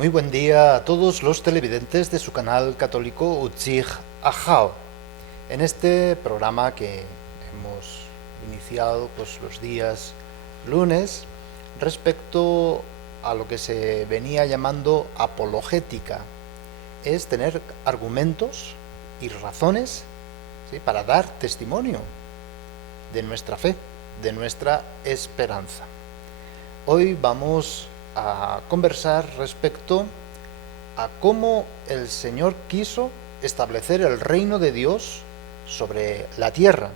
Muy buen día a todos los televidentes de su canal católico Utzig Ajao. En este programa que hemos iniciado los días lunes respecto a lo que se venía llamando apologética, es tener argumentos y razones, ¿sí?, para dar testimonio de nuestra fe, de nuestra esperanza. Hoy vamos a conversar respecto a cómo el Señor quiso establecer el reino de Dios sobre la tierra.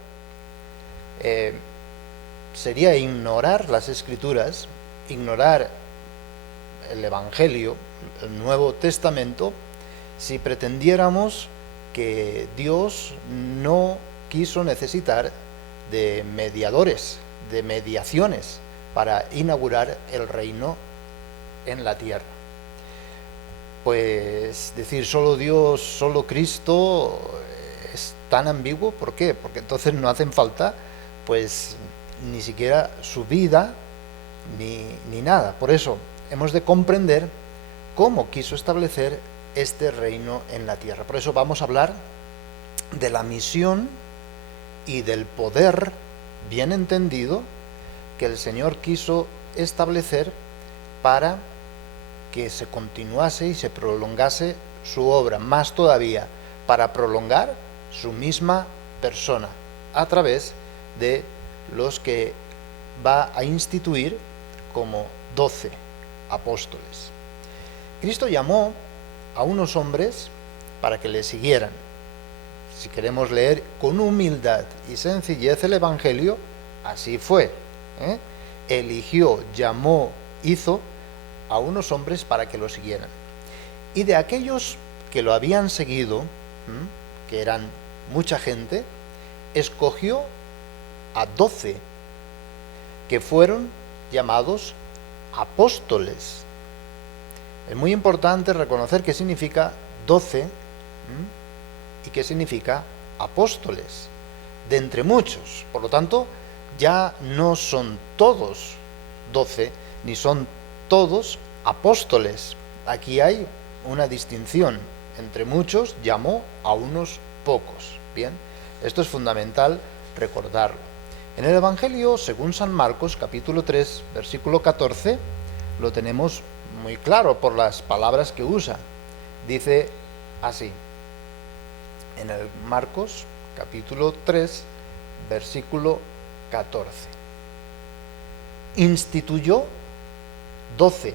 Sería ignorar las Escrituras, ignorar el Evangelio, el Nuevo Testamento, si pretendiéramos que Dios no quiso necesitar de mediadores, de mediaciones, para inaugurar el reino en la tierra. Pues decir solo Dios, solo Cristo es tan ambiguo. ¿Por qué? Porque entonces no hacen falta pues ni siquiera su vida ni nada. Por eso hemos de comprender cómo quiso establecer este reino en la tierra. Por eso vamos a hablar de la misión y del poder bien entendido que el Señor quiso establecer para que se continuase y se prolongase su obra, más todavía, para prolongar su misma persona, a través de los que va a instituir como 12 apóstoles. Cristo llamó a unos hombres para que le siguieran. Si queremos leer con humildad y sencillez el Evangelio, así fue. Eligió, llamó, hizo a unos hombres para que lo siguieran. Y de aquellos que lo habían seguido, que eran mucha gente, escogió a 12 que fueron llamados apóstoles. Es muy importante reconocer qué significa 12 y qué significa apóstoles, de entre muchos. Por lo tanto, ya no son todos 12, ni son todos apóstoles. Aquí hay una distinción. Entre muchos llamó a unos pocos. Bien, esto es fundamental recordarlo. En el Evangelio, según San Marcos, capítulo 3, versículo 14, lo tenemos muy claro por las palabras que usa. Dice así, en el Marcos, capítulo 3, versículo 14. Instituyó 12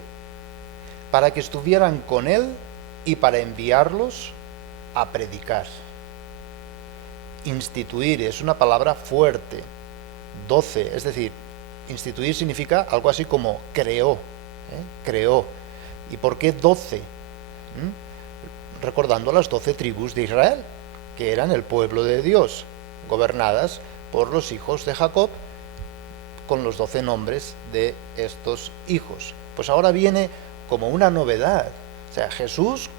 para que estuvieran con él y para enviarlos a predicar. Instituir es una palabra fuerte. 12, es decir, instituir significa algo así como creó. Creó. ¿Y por qué 12? Recordando las 12 tribus de Israel, que eran el pueblo de Dios, gobernadas por los hijos de Jacob, con los 12 nombres de estos hijos. Pues ahora viene como una novedad. O sea, Jesús,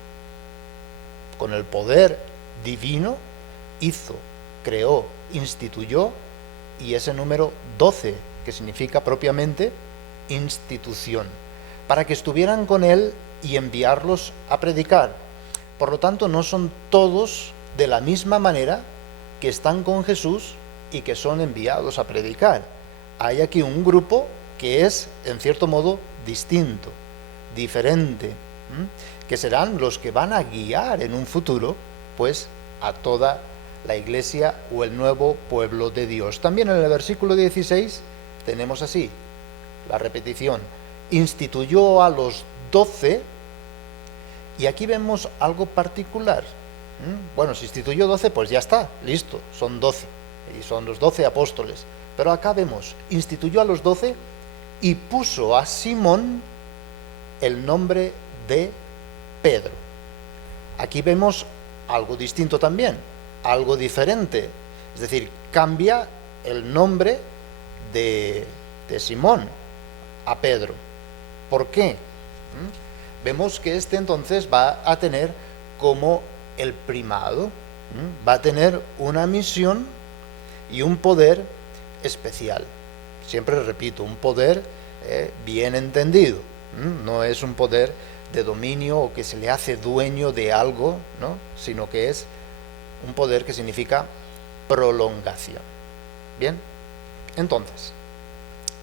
con el poder divino, hizo, creó, instituyó, y ese número 12, que significa propiamente institución, para que estuvieran con él y enviarlos a predicar. Por lo tanto, no son todos de la misma manera que están con Jesús y que son enviados a predicar. Hay aquí un grupo que es, en cierto modo, distinto, diferente, que serán los que van a guiar en un futuro, pues, a toda la Iglesia o el nuevo pueblo de Dios. También en el versículo 16 tenemos así, la repetición, instituyó a los 12, y aquí vemos algo particular. Bueno, si instituyó 12, pues ya está, listo, son 12, y son los 12 apóstoles. Pero acá vemos, instituyó a los 12 y puso a Simón el nombre de Pedro. Aquí vemos algo distinto también, algo diferente. Es decir, cambia el nombre de Simón a Pedro. ¿Por qué? Vemos que este entonces va a tener como el primado, va a tener una misión y un poder especial. Siempre repito, un poder bien entendido, no es un poder de dominio o que se le hace dueño de algo, ¿no? Sino que es un poder que significa prolongación. Bien, entonces,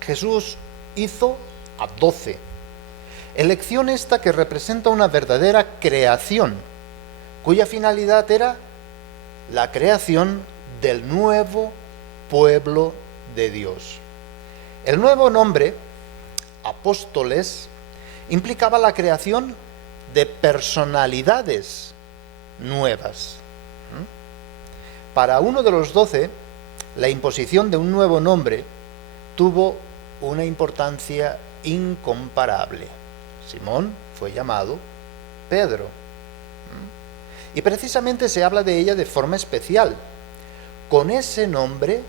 Jesús hizo a 12. Elección esta que representa una verdadera creación, cuya finalidad era la creación del nuevo pueblo de Dios. El nuevo nombre, apóstoles, implicaba la creación de personalidades nuevas. Para uno de los 12, la imposición de un nuevo nombre tuvo una importancia incomparable. Simón fue llamado Pedro. Y precisamente se habla de ella de forma especial. Con ese nombre,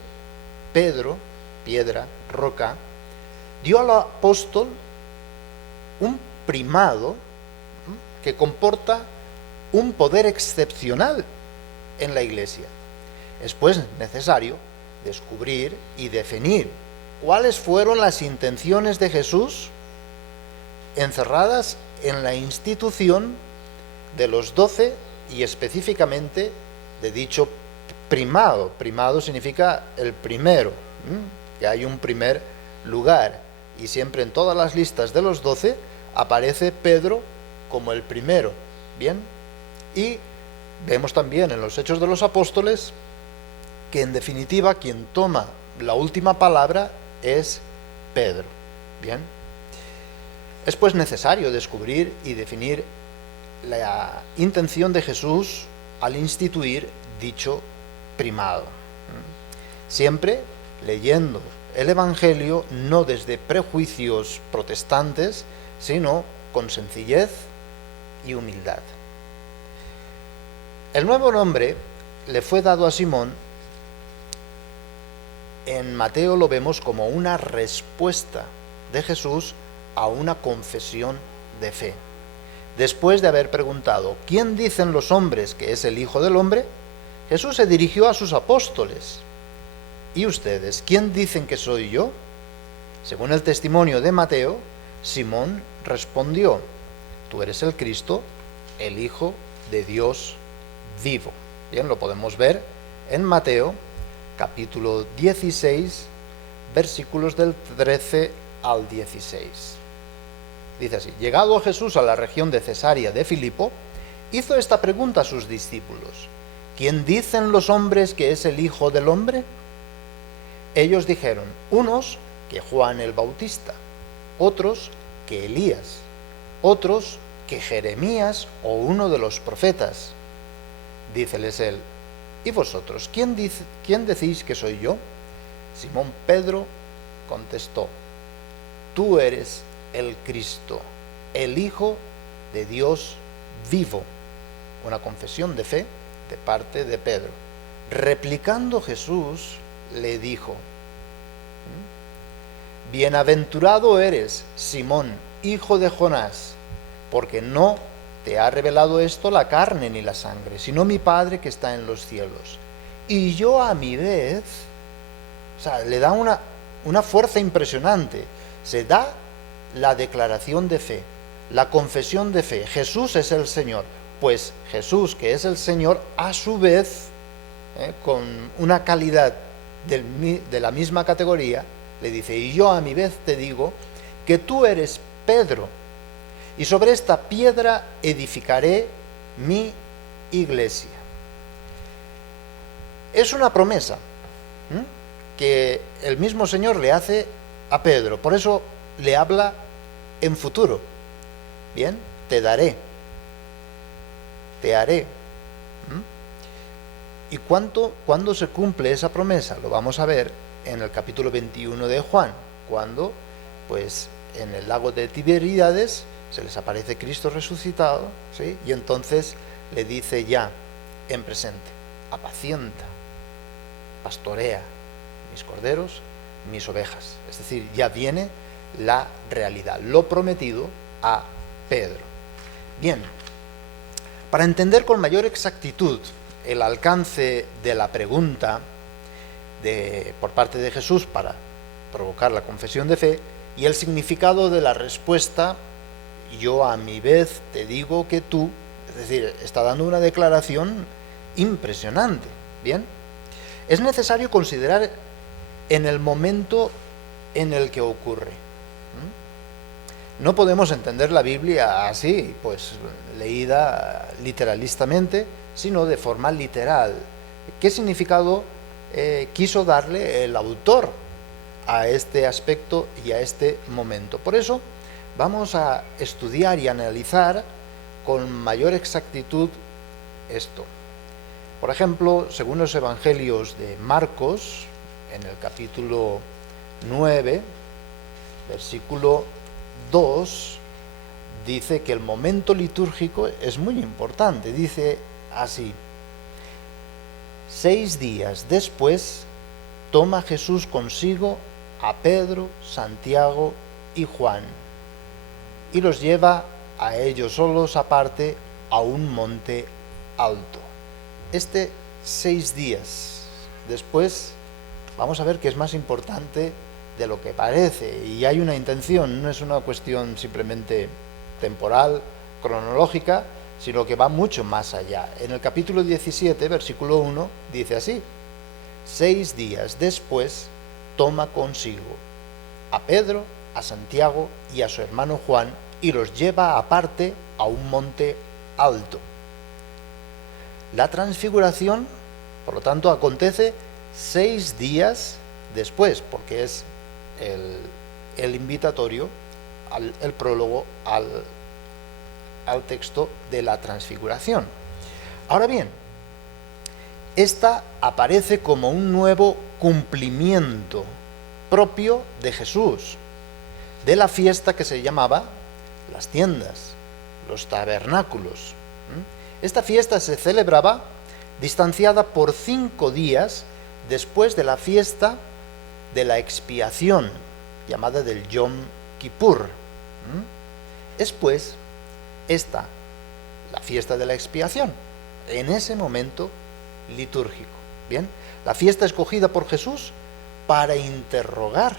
Pedro, piedra, roca, dio al apóstol un primado que comporta un poder excepcional en la Iglesia. Es pues necesario descubrir y definir cuáles fueron las intenciones de Jesús encerradas en la institución de los 12 y específicamente de dicho primado. Primado significa el primero, que hay un primer lugar, y siempre en todas las listas de los 12 aparece Pedro como el primero. Bien, y vemos también en los Hechos de los Apóstoles que en definitiva quien toma la última palabra es Pedro. Bien, es pues necesario descubrir y definir la intención de Jesús al instituir dicho primado. Siempre leyendo el Evangelio no desde prejuicios protestantes, sino con sencillez y humildad. El nuevo nombre le fue dado a Simón. En Mateo lo vemos como una respuesta de Jesús a una confesión de fe. Después de haber preguntado, ¿quién dicen los hombres que es el Hijo del Hombre?, Jesús se dirigió a sus apóstoles. ¿Y ustedes, quién dicen que soy yo? Según el testimonio de Mateo, Simón respondió, tú eres el Cristo, el Hijo de Dios vivo. Bien, lo podemos ver en Mateo, capítulo 16, versículos del 13 al 16. Dice así, llegado Jesús a la región de Cesarea de Filipo, hizo esta pregunta a sus discípulos, ¿quién dicen los hombres que es el Hijo del Hombre? Ellos dijeron, unos que Juan el Bautista, otros que Elías, otros que Jeremías o uno de los profetas. Díceles él, ¿y vosotros, quién decís que soy yo? Simón Pedro contestó, tú eres el Cristo, el Hijo de Dios vivo. Una confesión de fe de parte de Pedro. Replicando Jesús, le dijo, bienaventurado eres, Simón, hijo de Jonás, porque no te ha revelado esto la carne ni la sangre, sino mi Padre que está en los cielos. Y yo a mi vez, le da una fuerza impresionante, se da la declaración de fe, la confesión de fe, Jesús es el Señor. Pues Jesús, que es el Señor, a su vez, con una calidad de la misma categoría, le dice, y yo a mi vez te digo que tú eres Pedro, y sobre esta piedra edificaré mi iglesia. Es una promesa que el mismo Señor le hace a Pedro, por eso le habla en futuro. Bien, te daré, te haré. ¿Y cuándo se cumple esa promesa? Lo vamos a ver en el capítulo 21 de Juan, cuando, pues, en el lago de Tiberíades se les aparece Cristo resucitado, ¿sí? Y entonces le dice ya en presente, apacienta, pastorea mis corderos, mis ovejas. Es decir, ya viene la realidad, lo prometido a Pedro. Bien, para entender con mayor exactitud el alcance de la pregunta por parte de Jesús para provocar la confesión de fe y el significado de la respuesta yo a mi vez te digo que tú, es decir, está dando una declaración impresionante. Bien, es necesario considerar en el momento en el que ocurre. No podemos entender la Biblia así, pues leída literalistamente, sino de forma literal. ¿Qué significado quiso darle el autor a este aspecto y a este momento? Por eso vamos a estudiar y analizar con mayor exactitud esto. Por ejemplo, según los evangelios de Marcos, en el capítulo 9, versículo 2, dice que el momento litúrgico es muy importante. Dice así: 6 días después toma Jesús consigo a Pedro, Santiago y Juan y los lleva a ellos solos aparte a un monte alto. 6 días después vamos a ver que es más importante de lo que parece, y hay una intención, no es una cuestión simplemente temporal, cronológica, sino que va mucho más allá. En el capítulo 17, versículo 1, dice así: 6 días después toma consigo a Pedro, a Santiago y a su hermano Juan y los lleva aparte a un monte alto. La transfiguración, por lo tanto, acontece 6 días después, porque es el invitatorio, el prólogo al texto de la transfiguración. Ahora bien, esta aparece como un nuevo cumplimiento propio de Jesús, de la fiesta que se llamaba las tiendas, los tabernáculos. Esta fiesta se celebraba distanciada por 5 días después de la fiesta de la expiación, llamada del Yom Kippur. Es pues esta, la fiesta de la expiación, en ese momento litúrgico. Bien, la fiesta escogida por Jesús para interrogar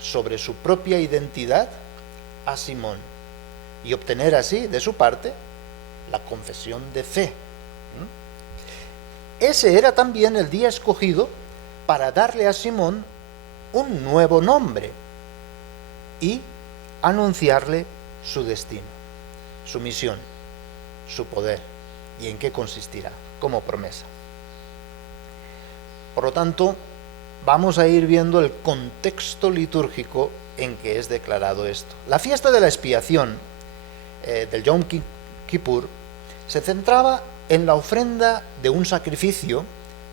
sobre su propia identidad a Simón y obtener así de su parte la confesión de fe. Ese era también el día escogido para darle a Simón un nuevo nombre y anunciarle su destino, su misión, su poder y en qué consistirá como promesa. Por lo tanto, vamos a ir viendo el contexto litúrgico en que es declarado esto. La fiesta de la expiación del Yom Kippur se centraba en la ofrenda de un sacrificio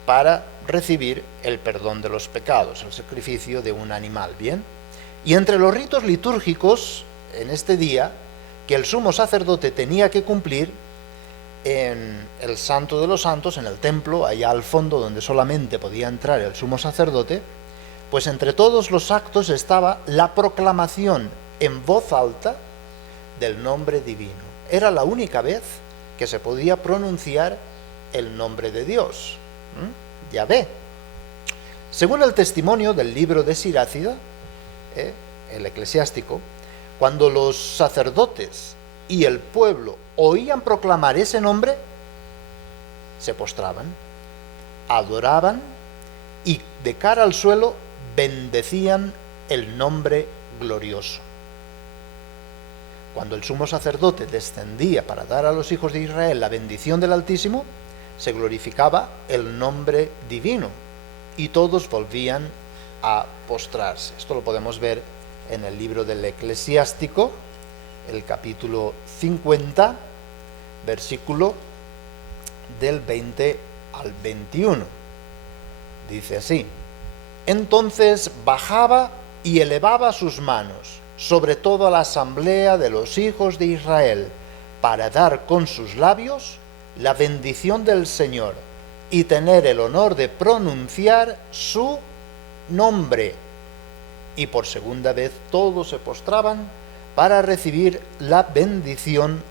para recibir el perdón de los pecados, el sacrificio de un animal, ¿bien? Y entre los ritos litúrgicos en este día que el sumo sacerdote tenía que cumplir en el Santo de los Santos, en el templo, allá al fondo donde solamente podía entrar el sumo sacerdote, pues entre todos los actos estaba la proclamación en voz alta del nombre divino. Era la única vez que se podía pronunciar el nombre de Dios, Yahvé. Según el testimonio del libro de Sirácida, el eclesiástico, cuando los sacerdotes y el pueblo oían proclamar ese nombre, se postraban, adoraban y de cara al suelo bendecían el nombre glorioso. Cuando el sumo sacerdote descendía para dar a los hijos de Israel la bendición del Altísimo, se glorificaba el nombre divino y todos volvían a postrarse. Esto lo podemos ver en el libro del Eclesiástico, el capítulo 50, versículo del 20 al 21. Dice así: entonces bajaba y elevaba sus manos sobre toda la asamblea de los hijos de Israel para dar con sus labios la bendición del Señor y tener el honor de pronunciar su nombre. Y por segunda vez todos se postraban para recibir la bendición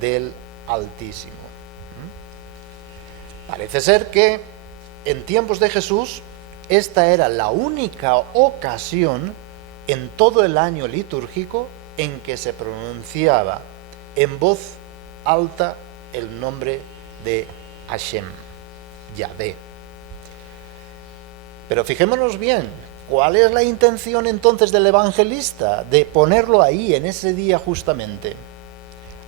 del Altísimo. Parece ser que en tiempos de Jesús esta era la única ocasión en todo el año litúrgico en que se pronunciaba en voz alta el nombre de Hashem, Yahvé. Pero fijémonos bien, ¿cuál es la intención entonces del evangelista de ponerlo ahí en ese día justamente?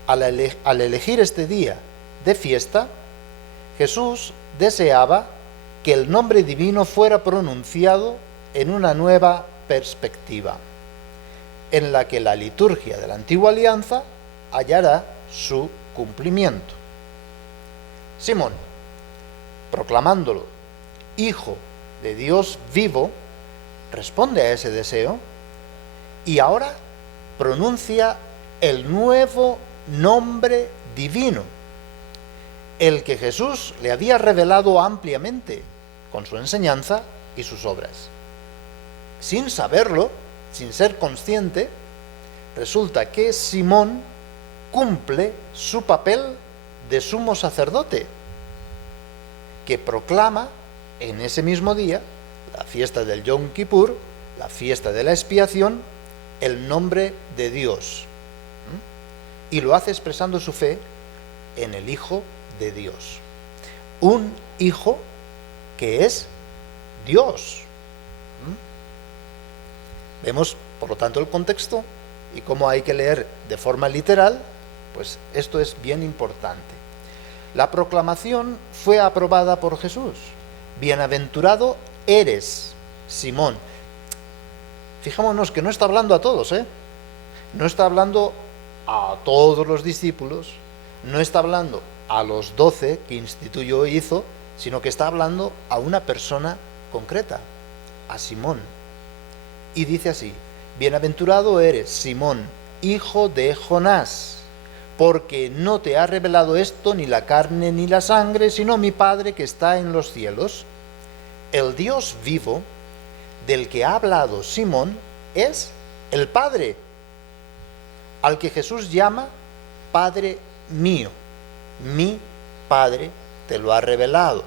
Al elegir este día de fiesta, Jesús deseaba que el nombre divino fuera pronunciado en una nueva perspectiva, en la que la liturgia de la antigua alianza hallará su cumplimiento. Simón, proclamándolo Hijo de Dios vivo, responde a ese deseo y ahora pronuncia el nuevo nombre divino, el que Jesús le había revelado ampliamente con su enseñanza y sus obras. Sin saberlo, sin ser consciente, resulta que Simón cumple su papel de sumo sacerdote, que proclama en ese mismo día, la fiesta del Yom Kippur, la fiesta de la expiación, el nombre de Dios. Y lo hace expresando su fe en el Hijo de Dios. Un Hijo que es Dios. Vemos, por lo tanto, el contexto y cómo hay que leer de forma literal, pues esto es bien importante. La proclamación fue aprobada por Jesús. Bienaventurado eres, Simón. Fijémonos que no está hablando a todos, no está hablando a todos los discípulos, no está hablando a los 12 que instituyó e hizo, sino que está hablando a una persona concreta, a Simón. Y dice así: bienaventurado eres, Simón, hijo de Jonás, porque no te ha revelado esto ni la carne ni la sangre, sino mi Padre que está en los cielos. El Dios vivo del que ha hablado Simón es el Padre, al que Jesús llama Padre mío. Mi Padre te lo ha revelado.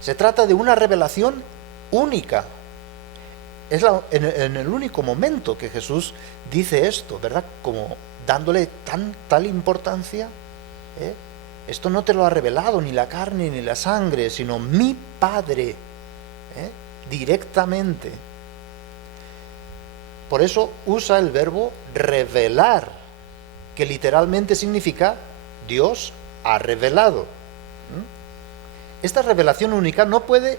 Se trata de una revelación única. Es en el único momento que Jesús dice esto, ¿verdad? Como dándole tal importancia. Esto no te lo ha revelado ni la carne ni la sangre, sino mi Padre, directamente. Por eso usa el verbo revelar, que literalmente significa Dios ha revelado. Esta revelación única no puede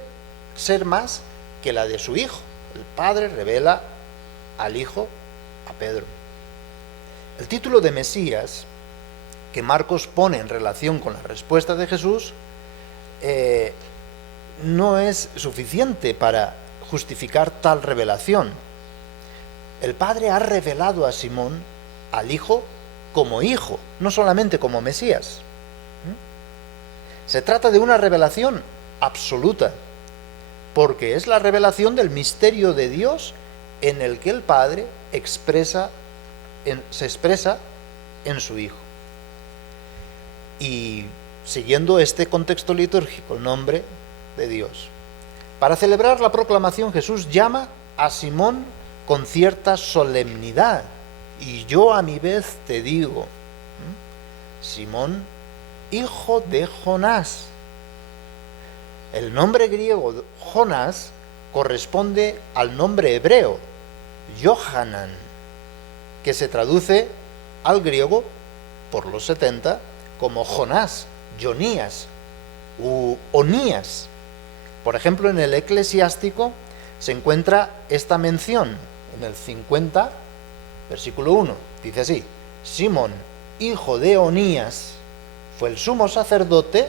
ser más que la de su Hijo. El Padre revela al Hijo, a Pedro. El título de Mesías que Marcos pone en relación con la respuesta de Jesús no es suficiente para justificar tal revelación. El Padre ha revelado a Simón al Hijo como Hijo, no solamente como Mesías. Se trata de una revelación absoluta, porque es la revelación del misterio de Dios en el que el Padre se expresa en su Hijo. Y siguiendo este contexto litúrgico, el nombre de Dios. Para celebrar la proclamación, Jesús llama a Simón con cierta solemnidad. Y yo a mi vez te digo, Simón, hijo de Jonás. El nombre griego Jonás corresponde al nombre hebreo, Yohanan, que se traduce al griego por los 70 como Jonás, Jonías u Onías. Por ejemplo, en el Eclesiástico se encuentra esta mención en el 50, versículo 1. Dice así: Simón, hijo de Onías, fue el sumo sacerdote,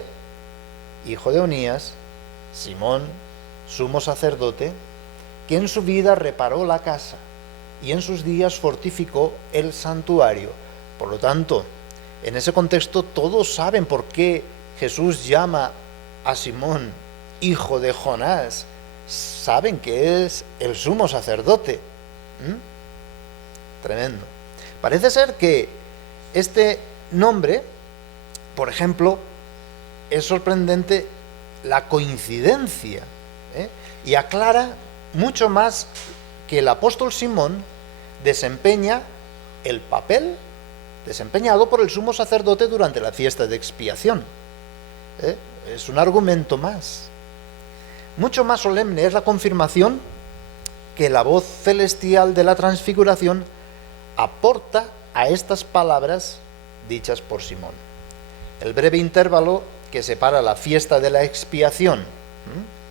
hijo de Onías, Simón, sumo sacerdote, que en su vida reparó la casa y en sus días fortificó el santuario. Por lo tanto, en ese contexto todos saben por qué Jesús llama a Simón hijo de Jonás. Saben que es el sumo sacerdote. Tremendo. Parece ser que este nombre, por ejemplo, es sorprendente la coincidencia, y aclara mucho más que el apóstol Simón desempeña el papel desempeñado por el sumo sacerdote durante la fiesta de expiación. Es un argumento más. Mucho más solemne es la confirmación que la voz celestial de la transfiguración aporta a estas palabras dichas por Simón. El breve intervalo que separa la fiesta de la expiación,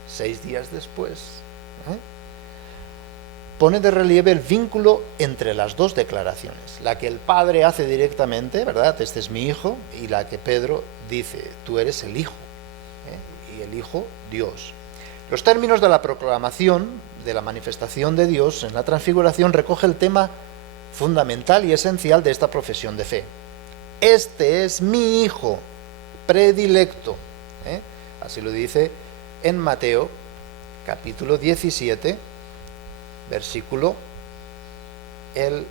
6 días después, pone de relieve el vínculo entre las dos declaraciones, la que el Padre hace directamente, ¿verdad? Este es mi Hijo, y la que Pedro dice, tú eres el Hijo, y el Hijo Dios. Los términos de la proclamación de la manifestación de Dios en la transfiguración recoge el tema fundamental y esencial de esta profesión de fe. Este es mi Hijo predilecto, así lo dice en Mateo capítulo 17, versículo el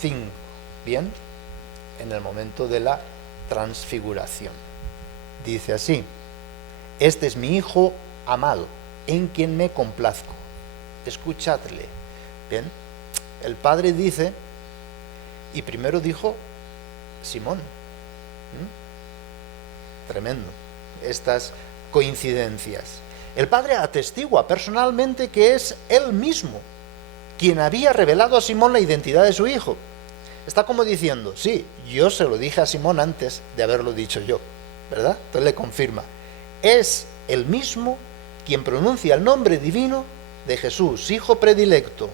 5, bien, en el momento de la transfiguración. Dice así, este es mi Hijo amado, en quien me complazco, escuchadle. Bien, el Padre dice, y primero dijo Simón. Tremendo, estas coincidencias. El Padre atestigua personalmente que es Él mismo quien había revelado a Simón la identidad de su Hijo. Está como diciendo, sí, yo se lo dije a Simón antes de haberlo dicho yo, ¿verdad? Entonces le confirma, es Él mismo quien pronuncia el nombre divino de Jesús, Hijo predilecto,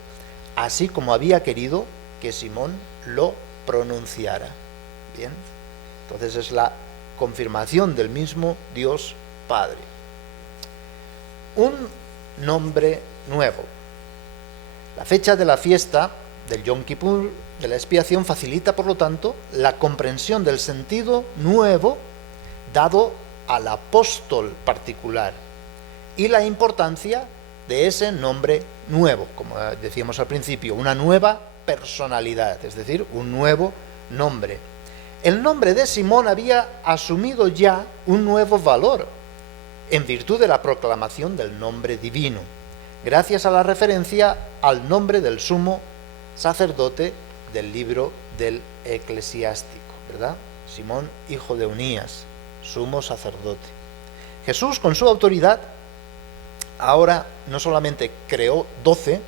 así como había querido que Simón lo pronunciara. Bien, entonces es la confirmación del mismo Dios Padre. Un nombre nuevo. La fecha de la fiesta del Yom Kippur, de la expiación, facilita, por lo tanto, la comprensión del sentido nuevo dado al apóstol particular y la importancia de ese nombre nuevo, como decíamos al principio, una nueva personalidad, es decir, un nuevo nombre. El nombre de Simón había asumido ya un nuevo valor en virtud de la proclamación del nombre divino, gracias a la referencia al nombre del sumo sacerdote del libro del Eclesiástico, ¿verdad? Simón, hijo de Unías, sumo sacerdote. Jesús, con su autoridad, ahora no solamente creó 12,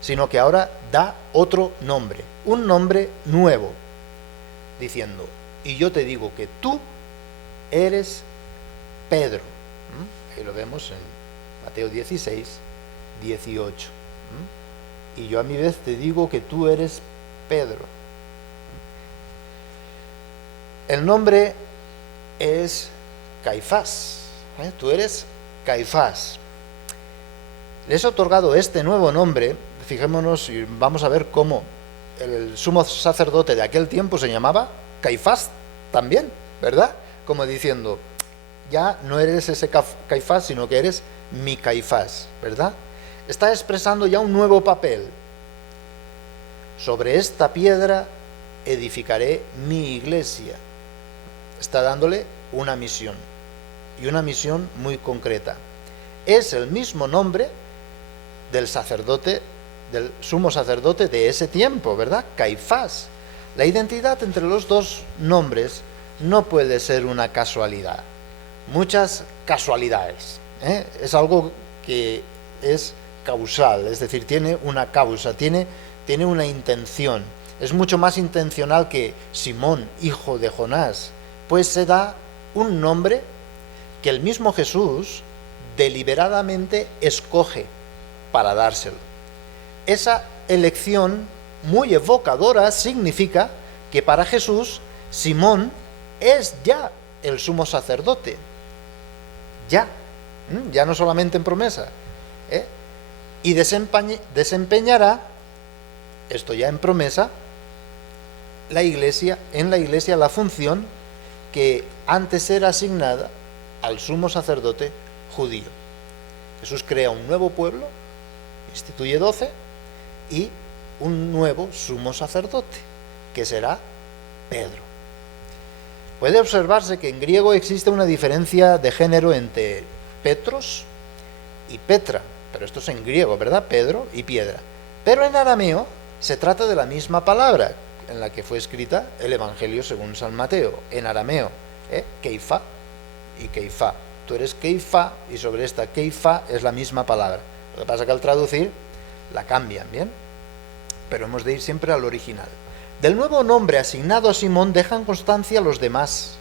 sino que ahora da otro nombre, un nombre nuevo, diciendo, y yo te digo que tú eres Pedro. Ahí lo vemos en Mateo 16, 18. Y yo a mi vez te digo que tú eres Pedro. El nombre es Caifás. Tú eres Caifás. Les he otorgado este nuevo nombre, fijémonos y vamos a ver cómo el sumo sacerdote de aquel tiempo se llamaba Caifás también, ¿verdad? Como diciendo, ya no eres ese Caifás, sino que eres mi Caifás, ¿verdad? Está expresando ya un nuevo papel. Sobre esta piedra edificaré mi iglesia. Está dándole una misión, y una misión muy concreta. Es el mismo nombre del sacerdote, del sumo sacerdote de ese tiempo, ¿verdad? Caifás. La identidad entre los dos nombres no puede ser una casualidad. Muchas casualidades, es algo que es causal, es decir, tiene una causa, tiene una intención. Es mucho más intencional que Simón, hijo de Jonás, pues se da un nombre que el mismo Jesús deliberadamente escoge para dárselo. Esa elección muy evocadora significa que para Jesús Simón es ya el sumo sacerdote, ya no solamente en promesa, y desempeñará, esto ya en promesa, en la iglesia la función que antes era asignada al sumo sacerdote judío. Jesús crea un nuevo pueblo, instituye 12 y un nuevo sumo sacerdote, que será Pedro. Puede observarse que en griego existe una diferencia de género entre Petros y Petra, pero esto es en griego, ¿verdad? Pedro y piedra. Pero en arameo se trata de la misma palabra, en la que fue escrita el Evangelio según San Mateo, en arameo, Keifá y Keifá. Tú eres Keifá, y sobre esta Keifá es la misma palabra. Lo que pasa es que al traducir la cambian, ¿bien? Pero hemos de ir siempre al original. Del nuevo nombre asignado a Simón dejan constancia los demás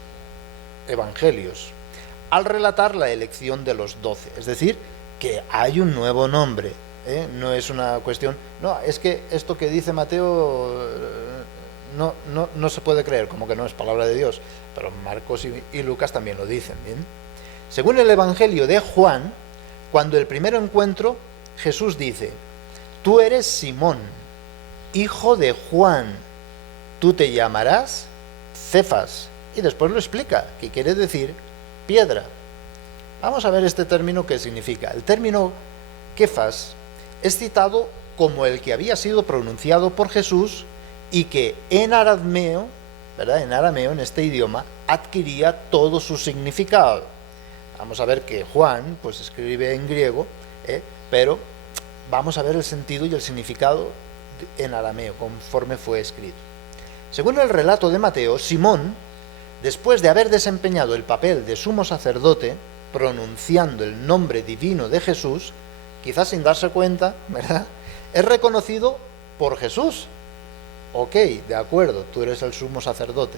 evangelios, al relatar la elección de los 12. Es decir, que hay un nuevo nombre, no es una cuestión, no, es que esto que dice Mateo no se puede creer, como que no es palabra de Dios, pero Marcos y Lucas también lo dicen, ¿bien? Según el Evangelio de Juan, cuando el primer encuentro, Jesús dice: tú eres Simón, hijo de Juan, tú te llamarás Cefas, y después lo explica, que quiere decir piedra. Vamos a ver este término qué significa. El término Kefas es citado como el que había sido pronunciado por Jesús y que en arameo, ¿verdad? En arameo, en este idioma, adquiría todo su significado. Vamos a ver que Juan pues escribe en griego, pero vamos a ver el sentido y el significado en arameo, conforme fue escrito. Según el relato de Mateo, Simón, después de haber desempeñado el papel de sumo sacerdote, pronunciando el nombre divino de Jesús, quizás sin darse cuenta, ¿verdad?, es reconocido por Jesús. Ok, de acuerdo, tú eres el sumo sacerdote,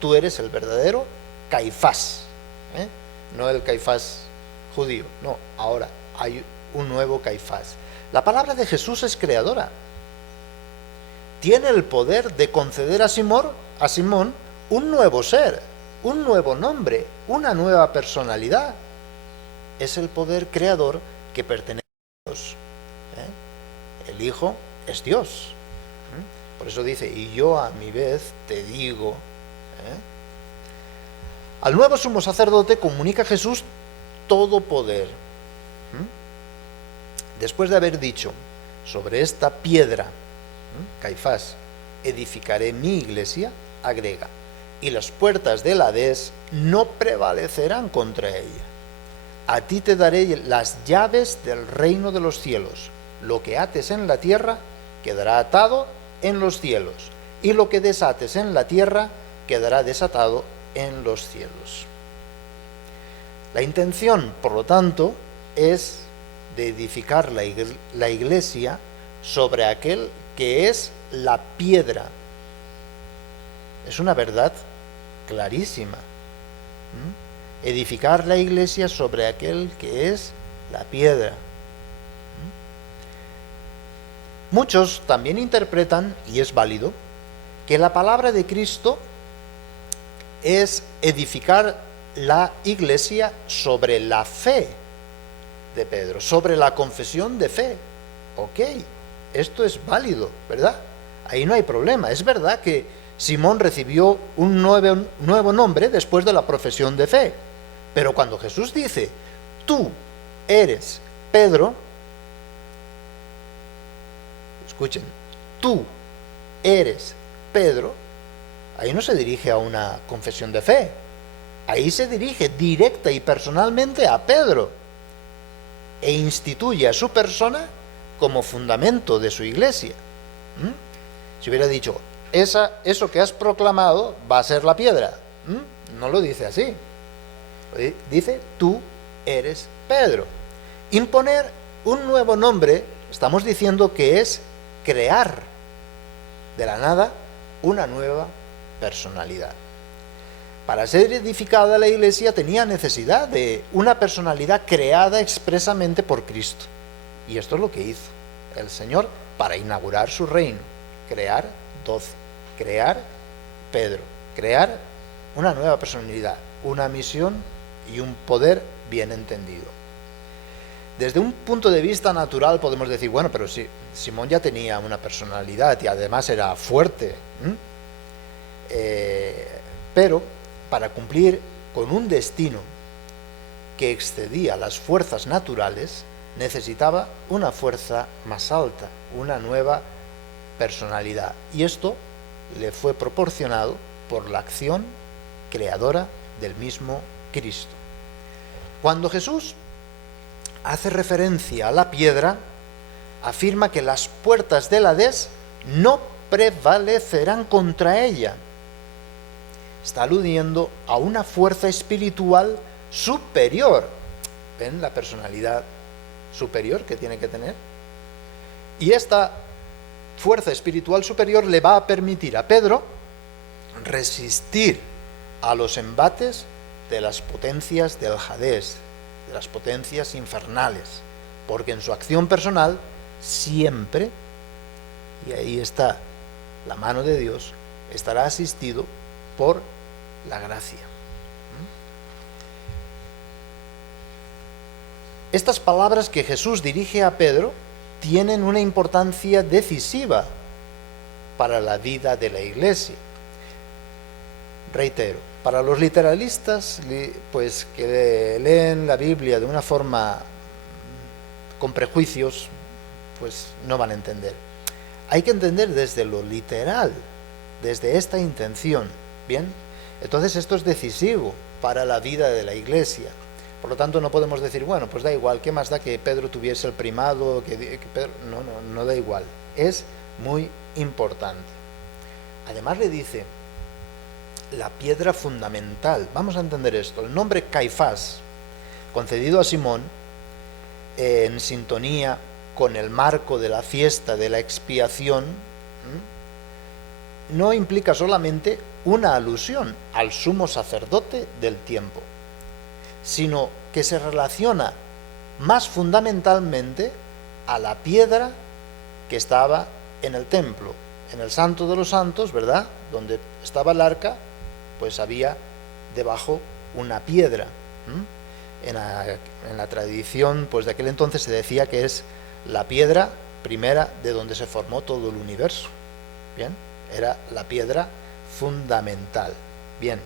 tú eres el verdadero Caifás, no el Caifás judío, no, ahora hay un nuevo Caifás. La palabra de Jesús es creadora, tiene el poder de conceder a Simón un nuevo ser, un nuevo nombre, una nueva personalidad. Es el poder creador que pertenece a Dios. El Hijo es Dios. Por eso dice, y yo a mi vez te digo. Al nuevo sumo sacerdote comunica Jesús todo poder. Después de haber dicho, sobre esta piedra, Caifás, edificaré mi iglesia, agrega, y las puertas del Hades no prevalecerán contra ella. A ti te daré las llaves del reino de los cielos. Lo que ates en la tierra quedará atado en los cielos, y lo que desates en la tierra quedará desatado en los cielos. La intención, por lo tanto, es de edificar la iglesia sobre aquel que es la piedra. Es una verdad clarísima. Edificar la iglesia sobre aquel que es la piedra. Muchos también interpretan, y es válido, que la palabra de Cristo es edificar la iglesia sobre la fe de Pedro, sobre la confesión de fe. Ok, esto es válido, ¿verdad? Ahí no hay problema. Es verdad que Simón recibió un nuevo nombre después de la profesión de fe, pero cuando Jesús dice, tú eres Pedro, escuchen, tú eres Pedro, ahí no se dirige a una confesión de fe, ahí se dirige directa y personalmente a Pedro e instituye a su persona como fundamento de su iglesia. Si hubiera dicho, eso que has proclamado va a ser la piedra, no lo dice así, dice, tú eres Pedro. Imponer un nuevo nombre, estamos diciendo que es crear de la nada una nueva personalidad. Para ser edificada la iglesia tenía necesidad de una personalidad creada expresamente por Cristo. Y esto es lo que hizo el Señor para inaugurar su reino. Crear 12, crear Pedro, crear una nueva personalidad, una misión y un poder bien entendido. Desde un punto de vista natural podemos decir, bueno, pero sí, Simón ya tenía una personalidad y además era fuerte. Pero para cumplir con un destino que excedía las fuerzas naturales, necesitaba una fuerza más alta, una nueva personalidad. Y esto le fue proporcionado por la acción creadora del mismo Cristo. Cuando Jesús hace referencia a la piedra, afirma que las puertas del Hades no prevalecerán contra ella. Está aludiendo a una fuerza espiritual superior. ¿Ven la personalidad superior que tiene que tener? Y esta fuerza espiritual superior le va a permitir a Pedro resistir a los embates de las potencias del Hadés, de las potencias infernales, porque en su acción personal siempre, y ahí está la mano de Dios, estará asistido por la gracia. Estas palabras que Jesús dirige a Pedro tienen una importancia decisiva para la vida de la Iglesia. Reitero, para los literalistas, pues que leen la Biblia de una forma con prejuicios, pues no van a entender. Hay que entender desde lo literal, desde esta intención. Bien, entonces esto es decisivo para la vida de la Iglesia. Por lo tanto, no podemos decir, bueno, pues da igual, ¿qué más da que Pedro tuviese el primado? No da igual. Es muy importante. Además le dice, la piedra fundamental. Vamos a entender esto. El nombre Caifás, concedido a Simón, en sintonía con el marco de la fiesta de la expiación, no implica solamente una alusión al sumo sacerdote del tiempo, sino que se relaciona más fundamentalmente a la piedra que estaba en el templo, en el Santo de los Santos, ¿verdad? Donde estaba el arca, pues había debajo una piedra. En la tradición, pues de aquel entonces se decía que es la piedra primera de donde se formó todo el universo. Bien, era la piedra fundamental. Bien,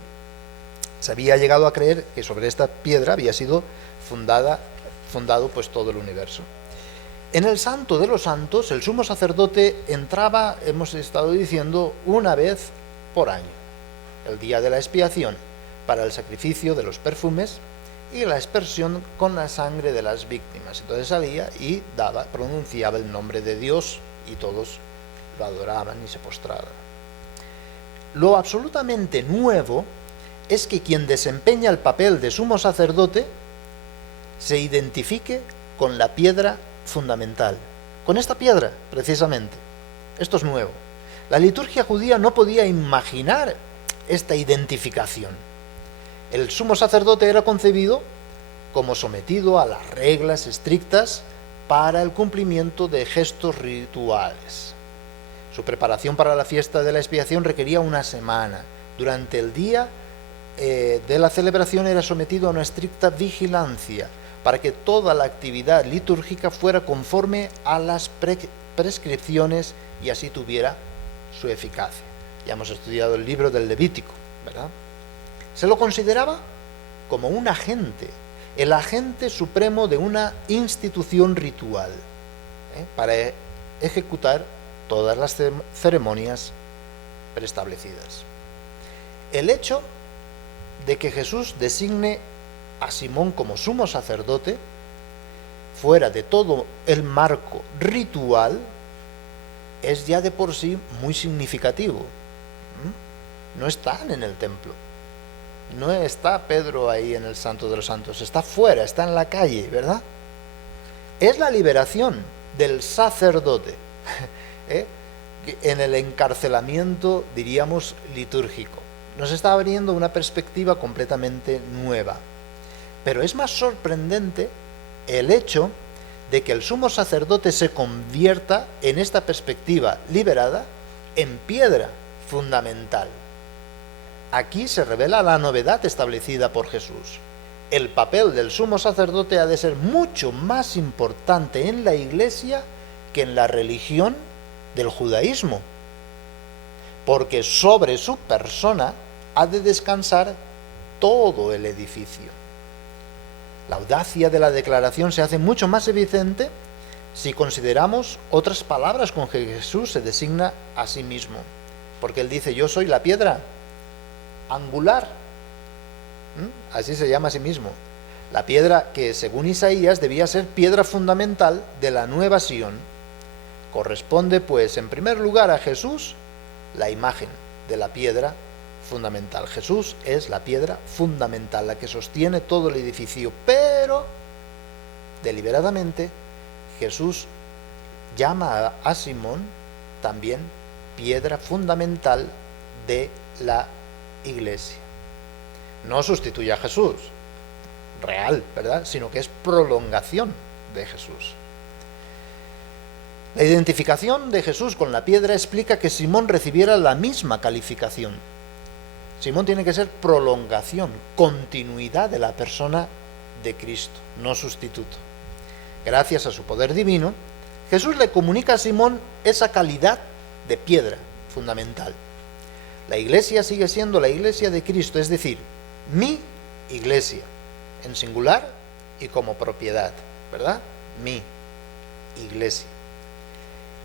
se había llegado a creer que sobre esta piedra había sido fundado pues todo el universo. En el Santo de los Santos, el sumo sacerdote entraba, hemos estado diciendo, una vez por año, el día de la expiación, para el sacrificio de los perfumes y la aspersión con la sangre de las víctimas. Entonces salía y pronunciaba el nombre de Dios y todos lo adoraban y se postraban. Lo absolutamente nuevo es que quien desempeña el papel de sumo sacerdote se identifique con la piedra fundamental, con esta piedra precisamente. Esto es nuevo. La liturgia judía no podía imaginar esta identificación. El sumo sacerdote era concebido como sometido a las reglas estrictas para el cumplimiento de gestos rituales. Su preparación para la fiesta de la expiación requería una semana. Durante el día de la celebración era sometido a una estricta vigilancia para que toda la actividad litúrgica fuera conforme a las prescripciones y así tuviera su eficacia. Ya hemos estudiado el libro del Levítico, ¿verdad? Se lo consideraba como un agente, el agente supremo de una institución ritual, para ejecutar todas las ceremonias preestablecidas. El hecho de que Jesús designe a Simón como sumo sacerdote, fuera de todo el marco ritual, es ya de por sí muy significativo. No están en el templo, no está Pedro ahí en el Santo de los Santos, está fuera, está en la calle, ¿verdad? Es la liberación del sacerdote en el encarcelamiento, diríamos, litúrgico. Nos está abriendo una perspectiva completamente nueva. Pero es más sorprendente el hecho de que el sumo sacerdote se convierta en esta perspectiva liberada en piedra fundamental. Aquí se revela la novedad establecida por Jesús. El papel del sumo sacerdote ha de ser mucho más importante en la Iglesia que en la religión del judaísmo, porque sobre su persona ha de descansar todo el edificio. La audacia de la declaración se hace mucho más evidente si consideramos otras palabras con que Jesús se designa a sí mismo, porque él dice: yo soy la piedra angular, así se llama a sí mismo, la piedra que según Isaías debía ser piedra fundamental de la nueva Sión. Corresponde pues en primer lugar a Jesús la imagen de la piedra fundamental. Jesús es la piedra fundamental, la que sostiene todo el edificio, pero deliberadamente Jesús llama a Simón también piedra fundamental de la iglesia. No sustituye a Jesús, real, ¿verdad? Sino que es prolongación de Jesús. La identificación de Jesús con la piedra explica que Simón recibiera la misma calificación. Simón tiene que ser prolongación, continuidad de la persona de Cristo, no sustituto. Gracias a su poder divino, Jesús le comunica a Simón esa calidad de piedra fundamental. La iglesia sigue siendo la iglesia de Cristo, es decir, mi iglesia, en singular y como propiedad, ¿verdad? Mi iglesia.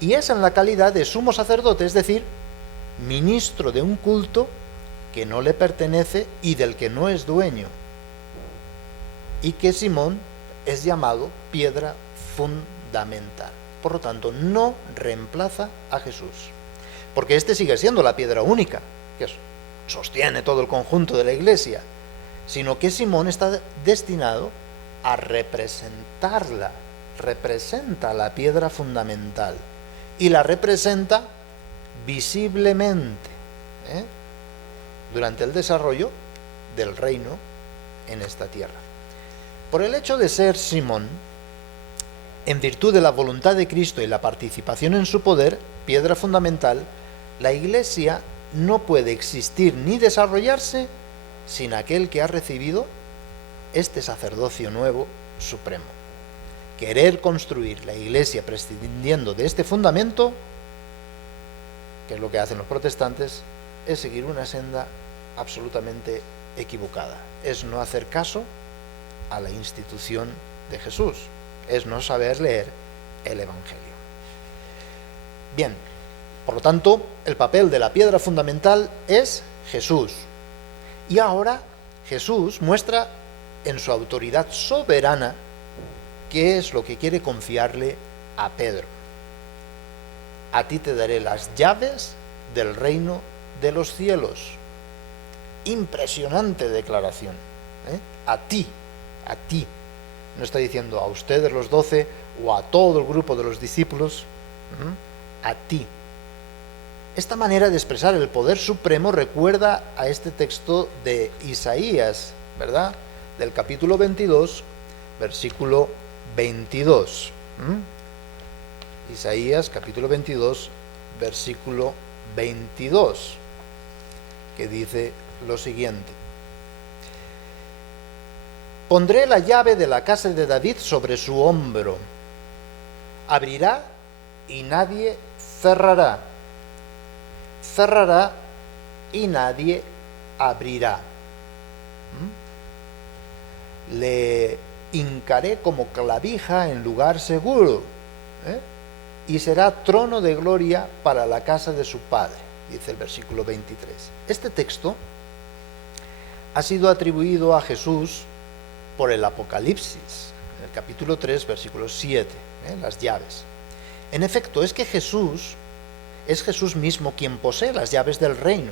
Y es en la calidad de sumo sacerdote, es decir, ministro de un culto que no le pertenece y del que no es dueño, y que Simón es llamado piedra fundamental. Por lo tanto, no reemplaza a Jesús, porque este sigue siendo la piedra única que sostiene todo el conjunto de la iglesia, sino que Simón está destinado a representarla, representa la piedra fundamental y la representa visiblemente durante el desarrollo del reino en esta tierra. Por el hecho de ser Simón, en virtud de la voluntad de Cristo y la participación en su poder, piedra fundamental, la iglesia no puede existir ni desarrollarse sin aquel que ha recibido este sacerdocio nuevo supremo. Querer construir la iglesia prescindiendo de este fundamento, que es lo que hacen los protestantes, es seguir una senda absolutamente equivocada. Es no hacer caso a la institución de Jesús. Es no saber leer el Evangelio. Bien, por lo tanto, el papel de la piedra fundamental es Jesús. Y ahora Jesús muestra en su autoridad soberana qué es lo que quiere confiarle a Pedro. A ti te daré las llaves del reino de los cielos. Impresionante declaración. A ti. No está diciendo a ustedes los 12 o a todo el grupo de los discípulos. A ti. Esta manera de expresar el poder supremo recuerda a este texto de Isaías, ¿verdad? Del capítulo 22, versículo 22. Isaías, capítulo 22, versículo 22, que dice lo siguiente: pondré la llave de la casa de David sobre su hombro, abrirá y nadie cerrará, cerrará y nadie abrirá. Le hincaré como clavija en lugar seguro, y será trono de gloria para la casa de su padre, dice el versículo 23. Este texto ha sido atribuido a Jesús por el Apocalipsis, en el capítulo 3, versículo 7, las llaves. En efecto, es que es Jesús mismo quien posee las llaves del reino,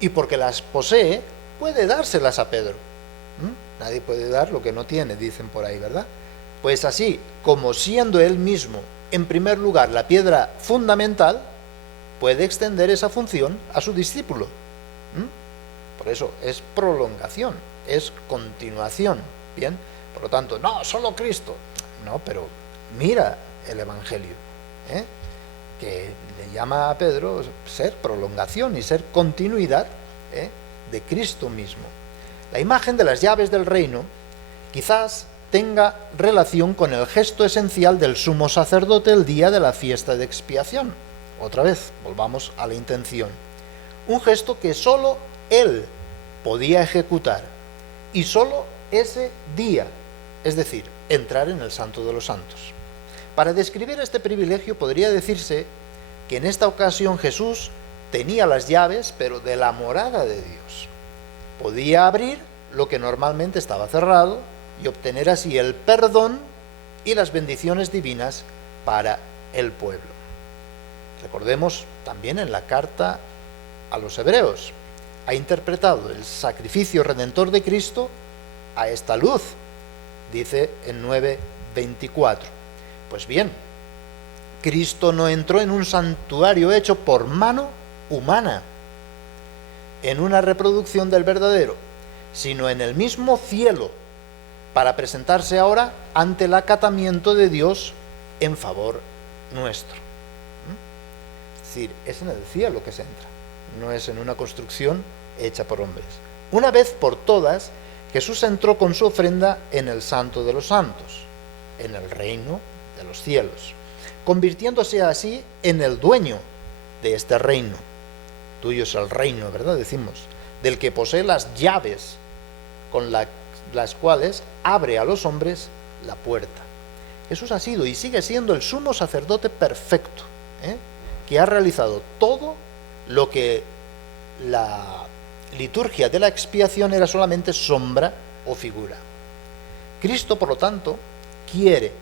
y porque las posee, puede dárselas a Pedro. Nadie puede dar lo que no tiene, dicen por ahí, ¿verdad? Pues así, como siendo él mismo, en primer lugar, la piedra fundamental, puede extender esa función a su discípulo. Por eso es prolongación, es continuación. Bien, por lo tanto, no, solo Cristo. No, pero mira el Evangelio, que le llama a Pedro ser prolongación y ser continuidad de Cristo mismo. La imagen de las llaves del reino quizás tenga relación con el gesto esencial del sumo sacerdote el día de la fiesta de expiación. Otra vez, volvamos a la intención. Un gesto que solo él podía ejecutar, y solo ese día, es decir, entrar en el Santo de los Santos. Para describir este privilegio podría decirse que en esta ocasión Jesús tenía las llaves, pero de la morada de Dios. Podía abrir lo que normalmente estaba cerrado y obtener así el perdón y las bendiciones divinas para el pueblo. Recordemos también en la carta a los hebreos, ha interpretado el sacrificio redentor de Cristo a esta luz, dice en 9:24. Pues bien, Cristo no entró en un santuario hecho por mano humana, en una reproducción del verdadero, sino en el mismo cielo, para presentarse ahora ante el acatamiento de Dios en favor nuestro. Es decir, es en el cielo que se entra, no es en una construcción hecha por hombres. Una vez por todas, Jesús entró con su ofrenda en el Santo de los Santos, en el reino de los cielos, convirtiéndose así en el dueño de este reino. Tuyo es el reino, ¿verdad? Decimos, del que posee las llaves con las cuales abre a los hombres la puerta. Jesús ha sido y sigue siendo el sumo sacerdote perfecto, que ha realizado todo lo que la liturgia de la expiación era solamente sombra o figura. Cristo, por lo tanto, quiere.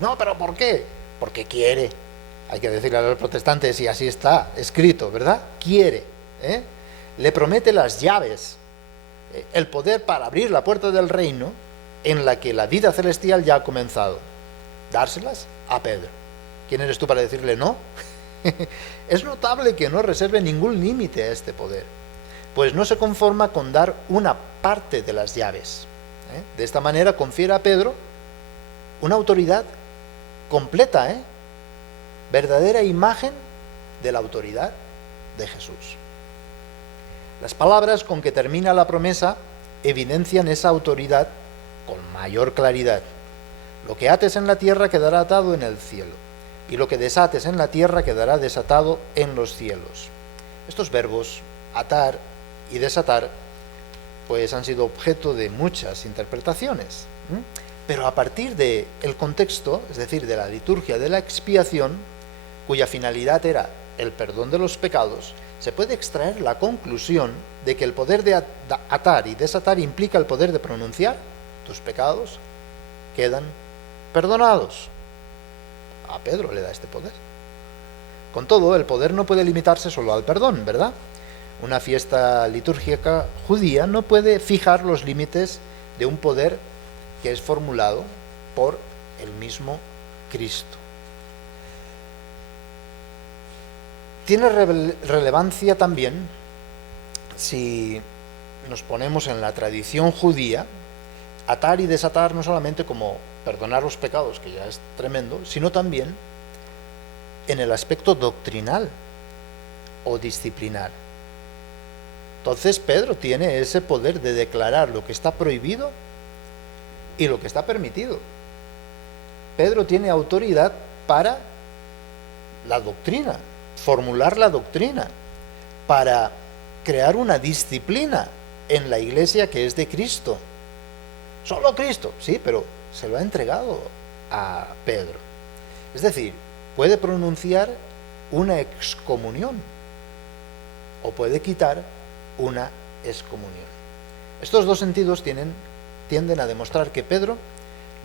No, pero ¿por qué? Porque quiere. Hay que decirle a los protestantes, y así está escrito, ¿verdad? Quiere. Le promete las llaves, el poder para abrir la puerta del reino en la que la vida celestial ya ha comenzado. Dárselas a Pedro. ¿Quién eres tú para decirle no? Es notable que no reserve ningún límite a este poder, pues no se conforma con dar una parte de las llaves. De esta manera confiere a Pedro una autoridad completa, verdadera imagen de la autoridad de Jesús. Las palabras con que termina la promesa evidencian esa autoridad con mayor claridad. Lo que ates en la tierra quedará atado en el cielo, y lo que desates en la tierra quedará desatado en los cielos. Estos verbos, atar y desatar, pues han sido objeto de muchas interpretaciones. Pero a partir del contexto, es decir, de la liturgia de la expiación, cuya finalidad era el perdón de los pecados, se puede extraer la conclusión de que el poder de atar y desatar implica el poder de pronunciar: tus pecados quedan perdonados. A Pedro le da este poder. Con todo, el poder no puede limitarse solo al perdón, ¿verdad? Una fiesta litúrgica judía no puede fijar los límites de un poder que es formulado por el mismo Cristo. Tiene relevancia también si nos ponemos en la tradición judía, atar y desatar no solamente como perdonar los pecados, que ya es tremendo, sino también en el aspecto doctrinal o disciplinar. Entonces Pedro tiene ese poder de declarar lo que está prohibido y lo que está permitido. Pedro tiene autoridad para la doctrina, formular la doctrina, para crear una disciplina en la iglesia que es de Cristo. Solo Cristo, sí, pero se lo ha entregado a Pedro. Es decir, puede pronunciar una excomunión o puede quitar una excomunión. Estos dos sentidos tienden a demostrar que Pedro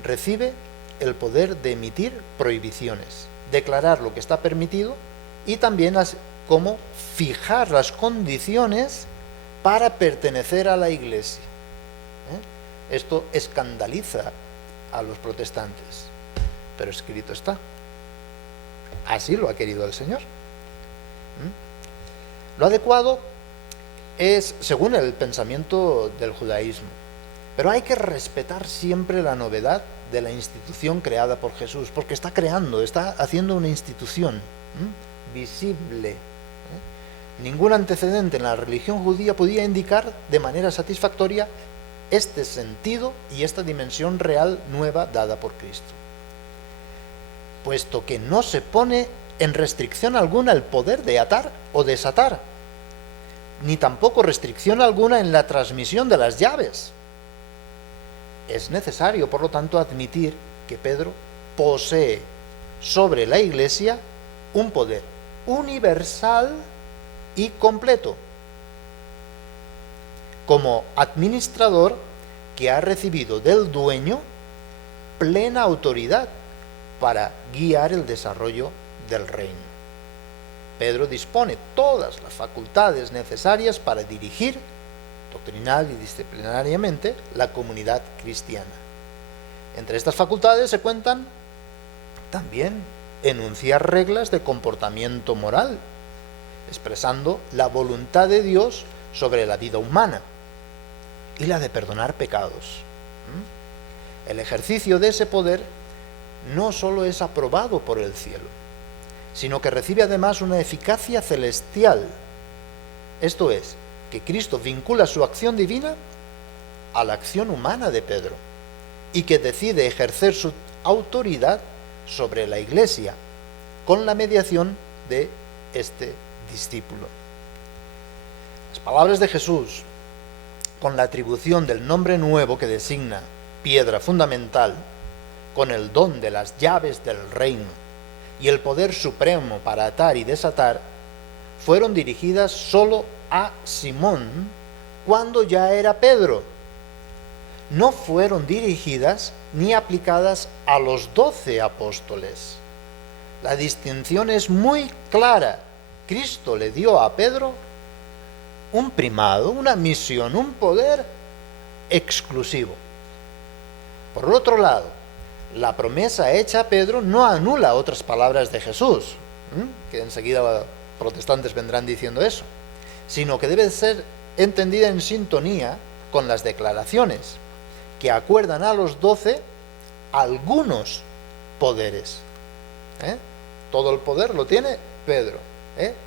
recibe el poder de emitir prohibiciones, declarar lo que está permitido y también cómo fijar las condiciones para pertenecer a la iglesia. Esto escandaliza a los protestantes, pero escrito está. Así lo ha querido el Señor. Lo adecuado es según el pensamiento del judaísmo, pero hay que respetar siempre la novedad de la institución creada por Jesús, porque está haciendo una institución visible. Ningún antecedente en la religión judía podía indicar de manera satisfactoria este sentido y esta dimensión real nueva dada por Cristo, puesto que no se pone en restricción alguna el poder de atar o desatar, ni tampoco restricción alguna en la transmisión de las llaves. Es necesario, por lo tanto, admitir que Pedro posee sobre la Iglesia un poder universal y completo, como administrador que ha recibido del dueño plena autoridad para guiar el desarrollo del reino. Pedro dispone todas las facultades necesarias para dirigir doctrinal y disciplinariamente la comunidad cristiana. Entre estas facultades se cuentan también enunciar reglas de comportamiento moral, expresando la voluntad de Dios sobre la vida humana y la de perdonar pecados. El ejercicio de ese poder no solo es aprobado por el cielo, sino que recibe además una eficacia celestial. Esto es, que Cristo vincula su acción divina a la acción humana de Pedro y que decide ejercer su autoridad sobre la Iglesia con la mediación de este discípulo. Las palabras de Jesús, con la atribución del nombre nuevo que designa piedra fundamental, con el don de las llaves del reino y el poder supremo para atar y desatar, fueron dirigidas solo a Simón cuando ya era Pedro. No fueron dirigidas ni aplicadas a los 12 apóstoles. La distinción es muy clara. Cristo le dio a Pedro un primado, una misión, un poder exclusivo. Por otro lado, la promesa hecha a Pedro no anula otras palabras de Jesús, que enseguida protestantes vendrán diciendo eso, sino que debe ser entendida en sintonía con las declaraciones que acuerdan a los 12 algunos poderes. Todo el poder lo tiene Pedro,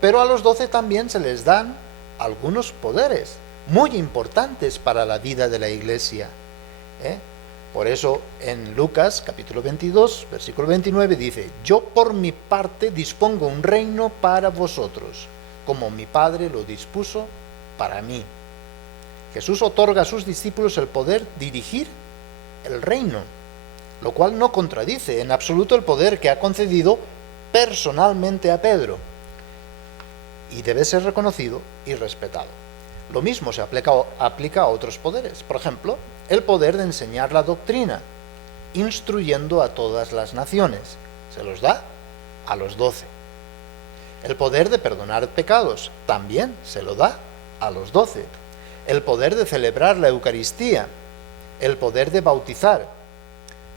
pero a los 12 también se les dan algunos poderes muy importantes para la vida de la Iglesia. Por eso en Lucas capítulo 22, versículo 29 dice: yo por mi parte dispongo un reino para vosotros, como mi Padre lo dispuso para mí. Jesús otorga a sus discípulos el poder dirigir el reino, lo cual no contradice en absoluto el poder que ha concedido personalmente a Pedro, y debe ser reconocido y respetado. Lo mismo se aplica a otros poderes. Por ejemplo, el poder de enseñar la doctrina, instruyendo a todas las naciones. Se los da a los 12. El poder de perdonar pecados también se lo da a los 12. El poder de celebrar la Eucaristía, el poder de bautizar.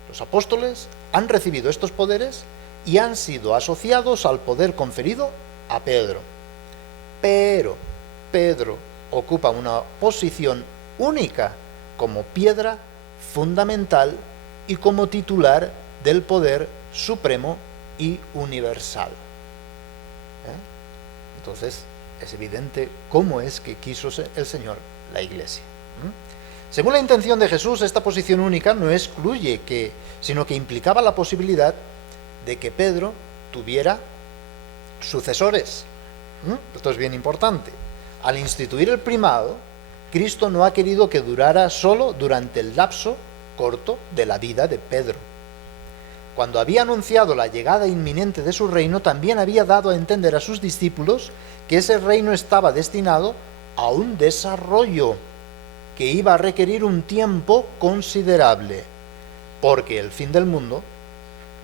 Los apóstoles han recibido estos poderes y han sido asociados al poder conferido a Pedro. Pero Pedro ocupa una posición única como piedra fundamental y como titular del poder supremo y universal. Entonces es evidente cómo es que quiso el Señor la Iglesia. Según la intención de Jesús, esta posición única no excluye sino que implicaba la posibilidad de que Pedro tuviera sucesores. Esto es bien importante. Al instituir el primado, Cristo no ha querido que durara solo durante el lapso corto de la vida de Pedro. Cuando había anunciado la llegada inminente de su reino, también había dado a entender a sus discípulos que ese reino estaba destinado a un desarrollo que iba a requerir un tiempo considerable, porque el fin del mundo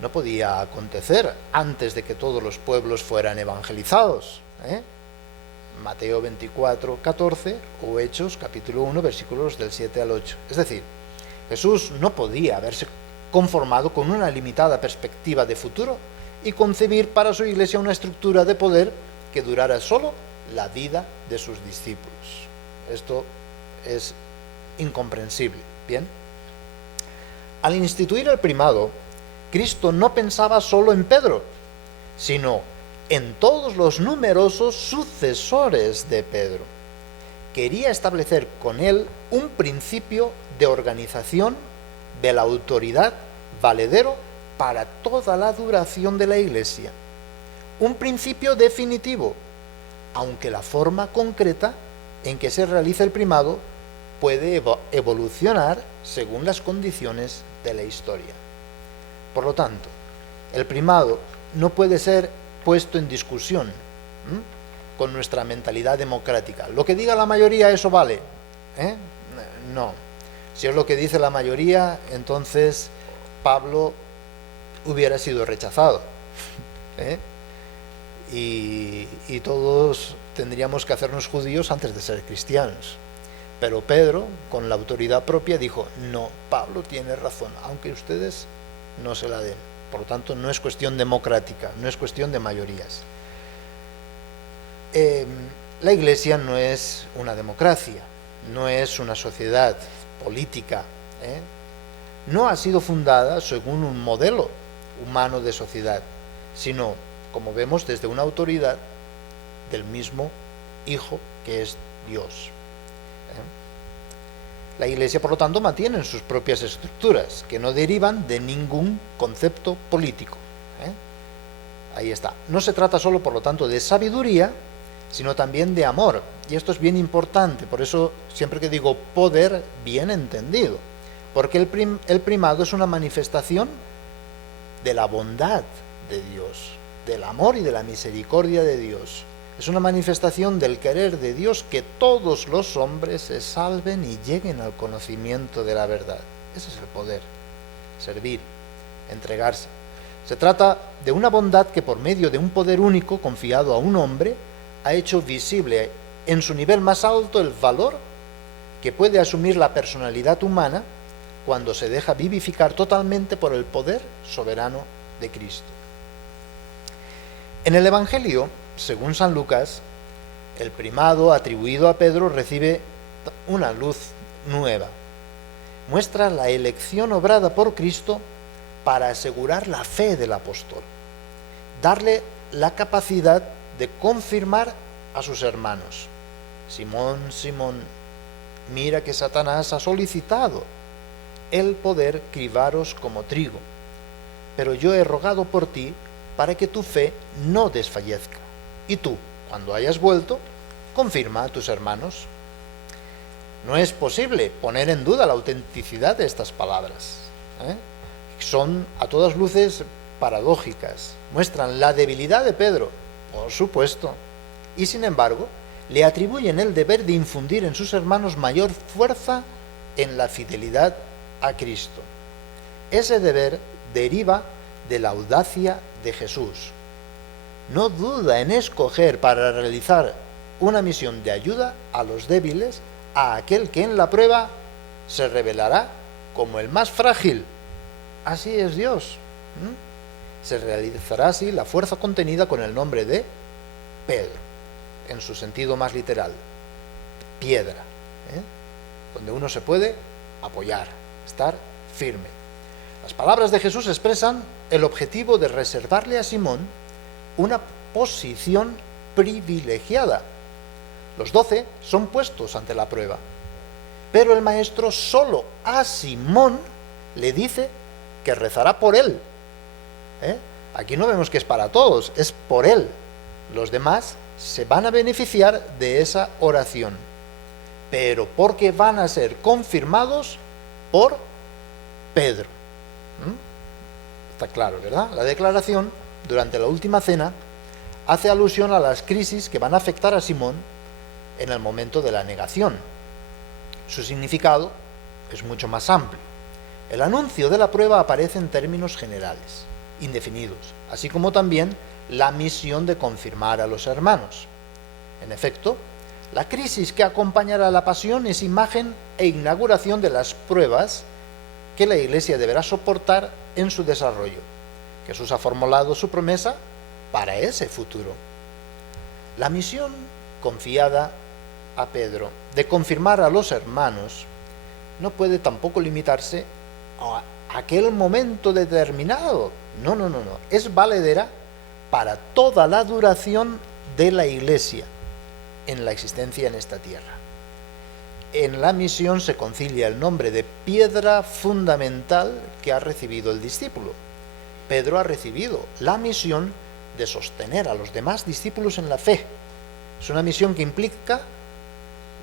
no podía acontecer antes de que todos los pueblos fueran evangelizados. Mateo 24, 14 o Hechos capítulo 1 versículos del 7 al 8. Es decir, Jesús no podía haberse conformado con una limitada perspectiva de futuro y concebir para su Iglesia una estructura de poder que durara solo la vida de sus discípulos. Esto es incomprensible. Bien. Al instituir el primado, Cristo no pensaba solo en Pedro, sino en todos los numerosos sucesores de Pedro. Quería establecer con él un principio de organización de la autoridad valedero para toda la duración de la Iglesia. Un principio definitivo, aunque la forma concreta en que se realiza el primado puede evolucionar según las condiciones de la historia. Por lo tanto, el primado no puede ser puesto en discusión con nuestra mentalidad democrática. Lo que diga la mayoría, eso vale. No. Si es lo que dice la mayoría, entonces Pablo hubiera sido rechazado. y todos tendríamos que hacernos judíos antes de ser cristianos. Pero Pedro, con la autoridad propia, dijo, no, Pablo tiene razón, aunque ustedes no se la den. Por lo tanto, no es cuestión democrática, no es cuestión de mayorías. La Iglesia no es una democracia, no es una sociedad política, no ha sido fundada según un modelo humano de sociedad, sino, como vemos, desde una autoridad del mismo Hijo que es Dios. La Iglesia, por lo tanto, mantiene sus propias estructuras, que no derivan de ningún concepto político. Ahí está. No se trata solo, por lo tanto, de sabiduría, sino también de amor. Y esto es bien importante, por eso siempre que digo poder, bien entendido. Porque el primado es una manifestación de la bondad de Dios, del amor y de la misericordia de Dios. Es una manifestación del querer de Dios que todos los hombres se salven y lleguen al conocimiento de la verdad. Ese es el poder, servir, entregarse. Se trata de una bondad que por medio de un poder único confiado a un hombre ha hecho visible en su nivel más alto el valor que puede asumir la personalidad humana cuando se deja vivificar totalmente por el poder soberano de Cristo. En el Evangelio, según San Lucas, el primado atribuido a Pedro recibe una luz nueva. Muestra la elección obrada por Cristo para asegurar la fe del apóstol, darle la capacidad de confirmar a sus hermanos. Simón, Simón, mira que Satanás ha solicitado el poder cribaros como trigo, pero yo he rogado por ti para que tu fe no desfallezca. Y tú, cuando hayas vuelto, confirma a tus hermanos. No es posible poner en duda la autenticidad de estas palabras. Son a todas luces paradójicas. Muestran la debilidad de Pedro, por supuesto, y sin embargo, le atribuyen el deber de infundir en sus hermanos mayor fuerza en la fidelidad a Cristo. Ese deber deriva de la audacia de Jesús. No duda en escoger para realizar una misión de ayuda a los débiles, a aquel que en la prueba se revelará como el más frágil. Así es Dios. Se realizará así la fuerza contenida con el nombre de Pedro, en su sentido más literal, piedra, donde uno se puede apoyar, estar firme. Las palabras de Jesús expresan el objetivo de reservarle a Simón una posición privilegiada. Los 12 son puestos ante la prueba, pero el maestro solo a Simón le dice que rezará por él. Aquí no vemos que es para todos, es por él. Los demás se van a beneficiar de esa oración, pero porque van a ser confirmados por Pedro. Está claro, ¿verdad? La declaración durante la última cena hace alusión a las crisis que van a afectar a Simón en el momento de la negación. Su significado es mucho más amplio. El anuncio de la prueba aparece en términos generales, indefinidos, así como también la misión de confirmar a los hermanos. En efecto, la crisis que acompañará la pasión es imagen e inauguración de las pruebas que la Iglesia deberá soportar en su desarrollo. Jesús ha formulado su promesa para ese futuro. La misión confiada a Pedro de confirmar a los hermanos no puede tampoco limitarse a aquel momento determinado. No. Es valedera para toda la duración de la Iglesia en la existencia en esta tierra. En la misión se concilia el nombre de piedra fundamental que ha recibido el discípulo. Pedro ha recibido la misión de sostener a los demás discípulos en la fe. Es una misión que implica,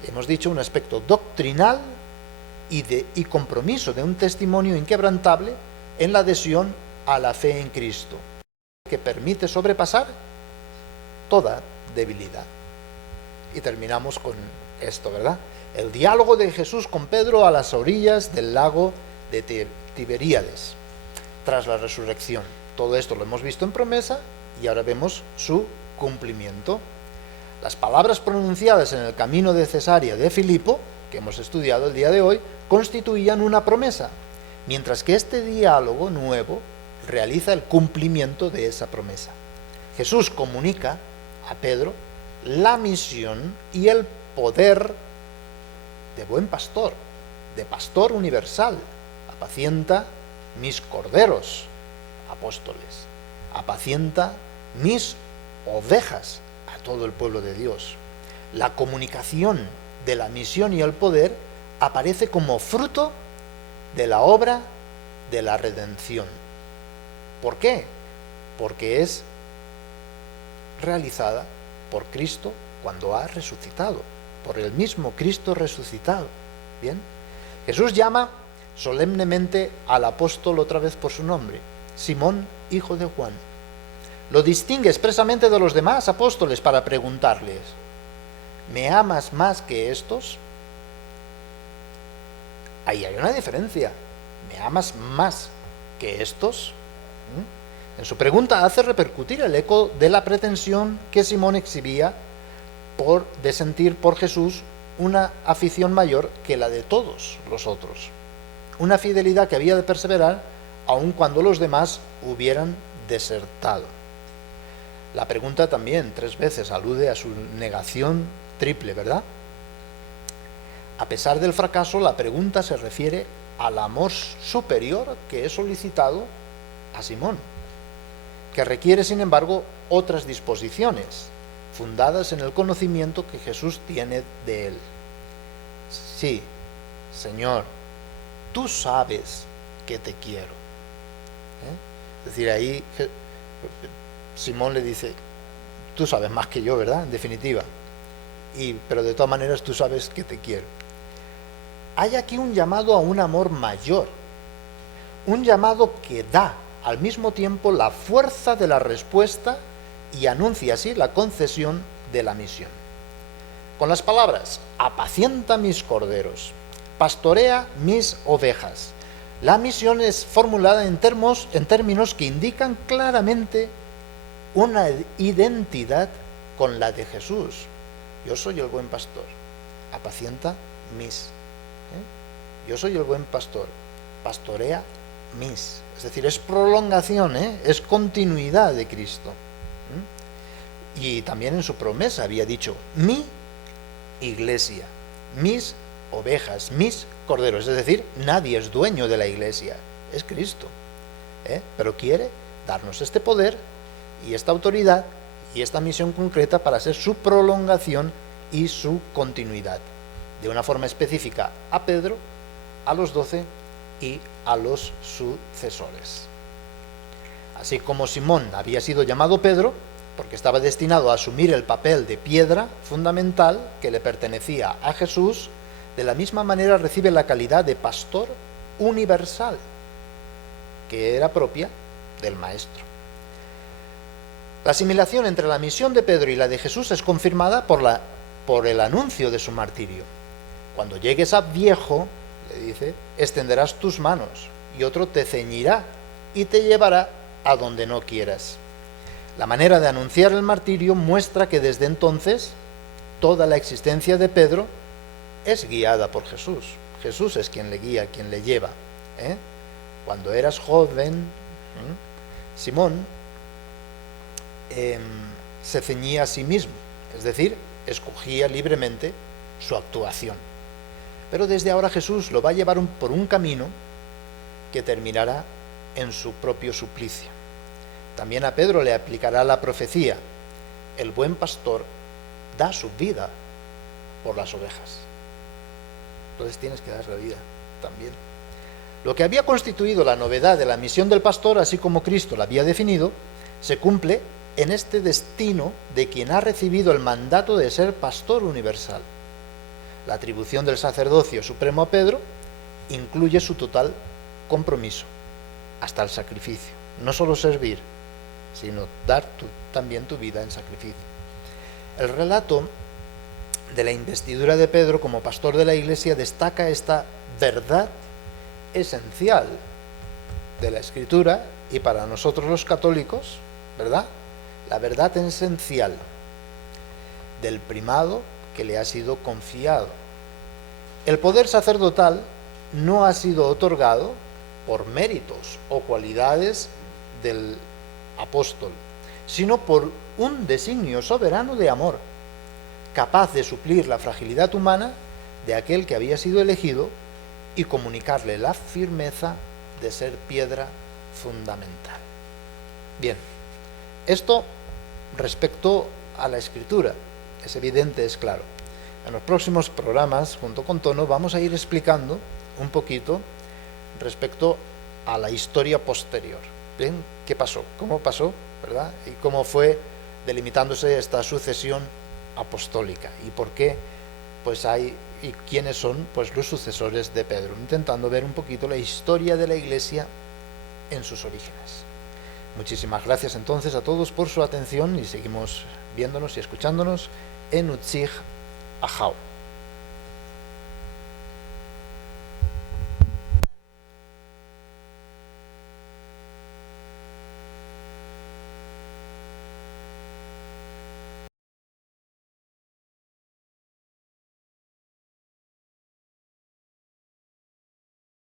hemos dicho, un aspecto doctrinal y compromiso de un testimonio inquebrantable en la adhesión a la fe en Cristo, que permite sobrepasar toda debilidad. Y terminamos con esto, ¿verdad? El diálogo de Jesús con Pedro a las orillas del lago de Tiberíades, tras la resurrección. Todo esto lo hemos visto en promesa y ahora vemos su cumplimiento. Las palabras pronunciadas en el camino de Cesarea de Filipo, que hemos estudiado el día de hoy, constituían una promesa, mientras que este diálogo nuevo realiza el cumplimiento de esa promesa. Jesús comunica a Pedro la misión y el poder de buen pastor, de pastor universal. Apacienta mis corderos, apóstoles, apacienta mis ovejas, a todo el pueblo de Dios. La comunicación de la misión y el poder aparece como fruto de la obra de la redención. ¿Por qué? Porque es realizada por Cristo cuando ha resucitado, por el mismo Cristo resucitado. ¿Bien? Jesús llama solemnemente al apóstol otra vez por su nombre, Simón, hijo de Juan. Lo distingue expresamente de los demás apóstoles para preguntarles: ¿me amas más que estos? Ahí hay una diferencia. ¿Me amas más que estos? En su pregunta hace repercutir el eco de la pretensión que Simón exhibía de sentir por Jesús una afición mayor que la de todos los otros. Una fidelidad que había de perseverar aun cuando los demás hubieran desertado. La pregunta también 3 veces alude a su negación triple, ¿verdad? A pesar del fracaso, la pregunta se refiere al amor superior que he solicitado a Simón, que requiere, sin embargo, otras disposiciones, fundadas en el conocimiento que Jesús tiene de él. Sí, Señor, tú sabes que te quiero. Es decir, ahí Simón le dice: tú sabes más que yo, ¿verdad? En definitiva. Pero de todas maneras tú sabes que te quiero. Hay aquí un llamado a un amor mayor, un llamado que da al mismo tiempo la fuerza de la respuesta y anuncia así la concesión de la misión. Con las palabras: apacienta mis corderos, pastorea mis ovejas, la misión es formulada en términos que indican claramente una identidad con la de Jesús. Yo soy el buen pastor, apacienta mis. Yo soy el buen pastor, pastorea mis. Es decir, es prolongación, es continuidad de Cristo. Y también en su promesa había dicho: mi iglesia, mis ovejas, mis corderos. Es decir, nadie es dueño de la iglesia, es Cristo. Pero quiere darnos este poder y esta autoridad y esta misión concreta para ser su prolongación y su continuidad. De una forma específica a Pedro, a los 12 y a los sucesores. Así como Simón había sido llamado Pedro, porque estaba destinado a asumir el papel de piedra fundamental que le pertenecía a Jesús, de la misma manera recibe la calidad de pastor universal, que era propia del Maestro. La asimilación entre la misión de Pedro y la de Jesús es confirmada por el anuncio de su martirio. Cuando llegues a viejo, le dice, extenderás tus manos y otro te ceñirá y te llevará a donde no quieras. La manera de anunciar el martirio muestra que desde entonces toda la existencia de Pedro es guiada por Jesús. Jesús es quien le guía, quien le lleva. Cuando eras joven, Simón se ceñía a sí mismo, es decir, escogía libremente su actuación. Pero desde ahora Jesús lo va a llevar por un camino que terminará en su propio suplicio. También a Pedro le aplicará la profecía: el buen pastor da su vida por las ovejas. Entonces tienes que dar la vida también. Lo que había constituido la novedad de la misión del pastor, así como Cristo la había definido, se cumple en este destino de quien ha recibido el mandato de ser pastor universal. La atribución del sacerdocio supremo a Pedro incluye su total compromiso, hasta el sacrificio. No solo servir, sino dar también tu vida en sacrificio. El relato de la investidura de Pedro como pastor de la Iglesia destaca esta verdad esencial de la Escritura y para nosotros los católicos, ¿verdad? la verdad esencial del primado que le ha sido confiado. El poder sacerdotal no ha sido otorgado por méritos o cualidades del apóstol, sino por un designio soberano de amor, capaz de suplir la fragilidad humana de aquel que había sido elegido y comunicarle la firmeza de ser piedra fundamental. Bien, esto respecto a la Escritura, es evidente, es claro. En los próximos programas, junto con Tono, vamos a ir explicando un poquito respecto a la historia posterior. Bien, ¿qué pasó? ¿Cómo pasó? ¿Verdad? Y cómo fue delimitándose esta sucesión apostólica y por qué pues hay y quiénes son pues los sucesores de Pedro, intentando ver un poquito la historia de la Iglesia en sus orígenes. Muchísimas gracias entonces a todos por su atención y seguimos viéndonos y escuchándonos en Utzig Ahau.